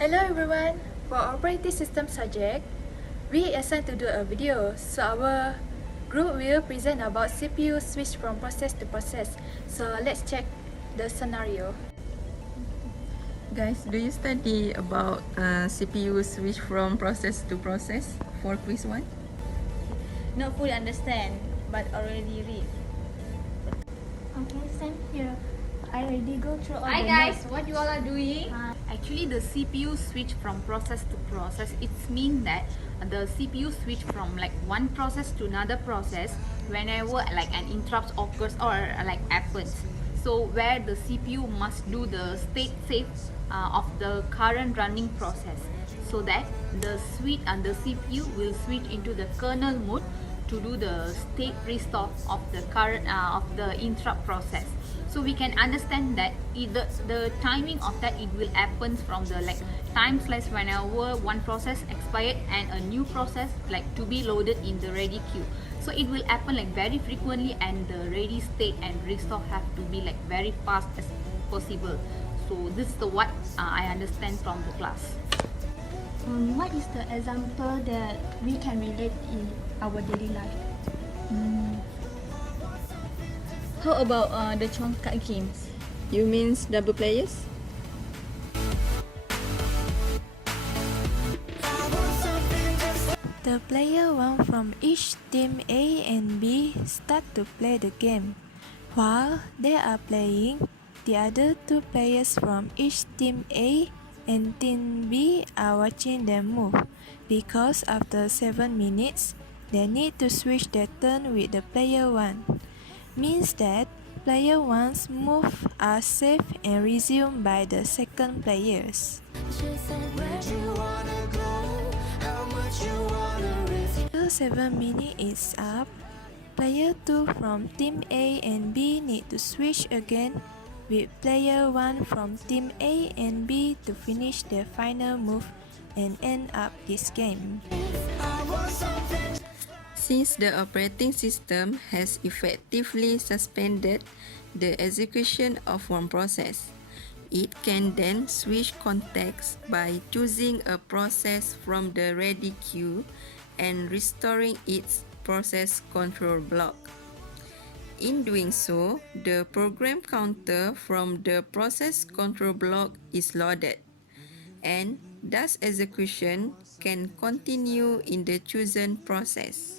Hello everyone, for operating system subject, we assigned to do a video. So our group will present about CPU switch from process to process. So let's check the scenario. Guys, do you study about CPU switch from process to process for quiz 1? Not fully understand, but already read. Okay, same here. I already go through all Hi the guys, notes. what you all are doing? Actually, the CPU switch from process to process, it means that the CPU switch from like one process to another process whenever like an interrupt occurs or like happens. So where the CPU must do the state save of the current running process, so that the switch and the CPU will switch into the kernel mode to do the state restore of the current of the interrupt process. So we can understand that the timing of that it will happen from the like time slice whenever one process expired and a new process like to be loaded in the ready queue. So it will happen like very frequently, and the ready state and restore have to be like very fast as possible. So this is the what I understand from the class. What is the example that we can relate in our daily life? How about the Congkak Games? You means double players? The player one from each team A and B start to play the game. While they are playing, the other two players from each team A and team B are watching them move, because after 7 minutes, they need to switch their turn with the player 1. Means that player 1's moves are saved and resumed by the second players. After 7 minutes is up, player 2 from team A and B need to switch again with player 1 from team A and B to finish their final move and end up this game. Since the operating system has effectively suspended the execution of one process, it can then switch context by choosing a process from the ready queue and restoring its process control block. In doing so, the program counter from the process control block is loaded, and thus execution can continue in the chosen process.